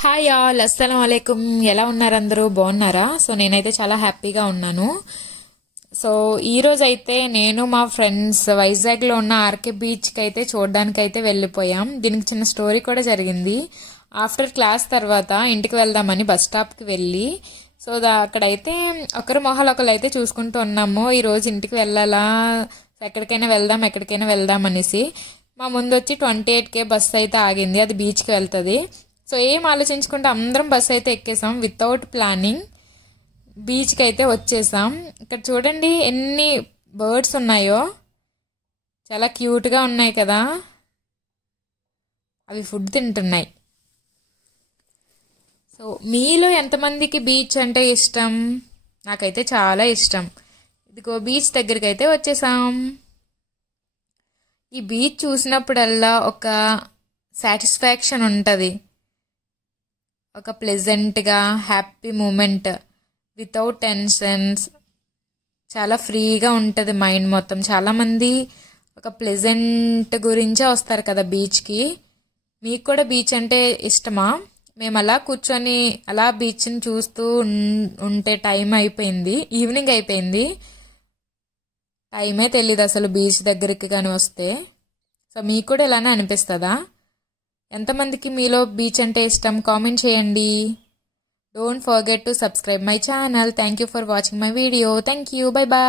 Hi all, అస్సలం వాలేకుమ్. ఎలా ఉన్నారు అందరూ? బాగున్నారా? సో నేనైతే చాలా హ్యాపీగా ఉన్నాను. సో ఈ రోజు అయితే నేను మా ఫ్రెండ్స్ వైజాగ్లో ఉన్న ఆర్కే బీచ్కి అయితే చూడడానికి అయితే వెళ్ళిపోయాం. దీనికి చిన్న స్టోరీ కూడా జరిగింది. ఆఫ్టర్ క్లాస్ తర్వాత ఇంటికి వెళ్దామని బస్ స్టాప్కి వెళ్ళి సో అక్కడైతే ఒకరి మొహాలు ఒకరు అయితే చూసుకుంటూ ఉన్నాము. ఈరోజు ఇంటికి వెళ్ళాలా, ఎక్కడికైనా వెళ్దాం అనేసి మా ముందు వచ్చి 28K బస్సు అయితే ఆగింది. అది బీచ్కి వెళ్తుంది. సో ఏం ఆలోచించుకుంటే అందరం బస్సు అయితే ఎక్కేసాం. వితౌట్ ప్లానింగ్ బీచ్కి అయితే వచ్చేసాం. ఇక్కడ చూడండి ఎన్ని బర్డ్స్ ఉన్నాయో, చాలా క్యూట్గా ఉన్నాయి కదా. అవి ఫుడ్ తింటున్నాయి. సో మీలో ఎంతమందికి బీచ్ అంటే ఇష్టం? నాకైతే చాలా ఇష్టం. ఇదిగో బీచ్ దగ్గరికి అయితే వచ్చేసాం. ఈ బీచ్ చూసినప్పుడల్లా ఒక సాటిస్ఫాక్షన్ ఉంటుంది, ఒక ప్లెజెంట్గా హ్యాపీ మూమెంట్, వితౌట్ టెన్షన్స్. చాలా ఫ్రీగా ఉంటుంది మైండ్ మొత్తం. చాలామంది ఒక ప్లెజెంట్ గురించే వస్తారు కదా బీచ్కి. మీకు కూడా బీచ్ అంటే ఇష్టమా? మేము అలా కూర్చొని అలా బీచ్ని చూస్తూ ఉంటే టైం అయిపోయింది, ఈవినింగ్ అయిపోయింది. టైమే తెలీదు అసలు బీచ్ దగ్గరికి కానీ వస్తే. సో మీకు కూడా ఇలానే అనిపిస్తుందా? ఎంతమందికి మీలో బీచ్ అంటే ఇష్టం? కామెంట్ చేయండి. Don't forget to subscribe my channel. Thank you for watching my video. Thank you. Bye bye.